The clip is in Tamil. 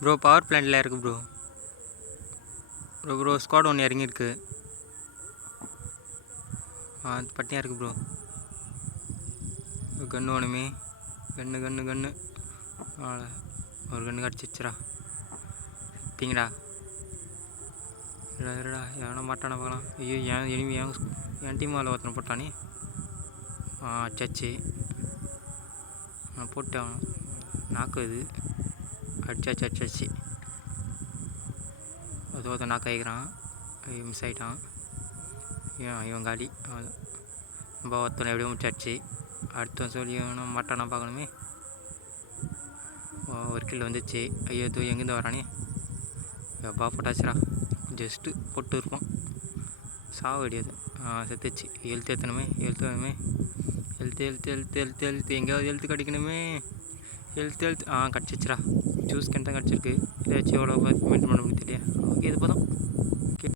ப்ரோ பவர் பிளான்ட்டில் இருக்குது ப்ரோ. ப்ரோ ஸ்குவாட் ஒன்று இறங்கியிருக்கு. அது பட்டியாக இருக்குது ப்ரோ. கன்று வேணுமே. கன்று ஒரு கன்று கிடச்சிச்சுரா. பிங்கடா இருடா எவனை மாட்டான பார்க்கலாம். ஐயோ என் டீம் மேலே ஒருத்தனை போட்டானே. அச்சாச்சு. நான் போட்டேன். நாக்கு இது அடிச்சாச்சு. அது ஒருத்தன் நாக்கு ஆகிக்கிறான். மிஸ் ஆகிட்டான். இவன் காலி. நம்ம ஒருத்தனை எப்படியும் முடிச்சாச்சு. அடுத்தவன் சொல்லி மாட்டானா பார்க்கணுமே. ஒரு கில் வந்துச்சு. ஐயோ எங்கேருந்து வரானே. எப்பா போட்டாச்சுரா. ஜஸ்ட்டு போட்டு இருப்பான். சாவு அடியாது. செத்துச்சு. ஹெல்த் ஏற்றணுமே. ஹெல்த் எங்கேயாவது ஹெல்த்து கிடைக்கணுமே. ஹெல்த் கிடச்சிச்சுரா. ஜூஸ் கிணறு தான் கிடச்சிருக்கு. ஏதாச்சும் எவ்வளோ மெயின்டைன் பண்ண முடியும் தெரியல. ஓகே இது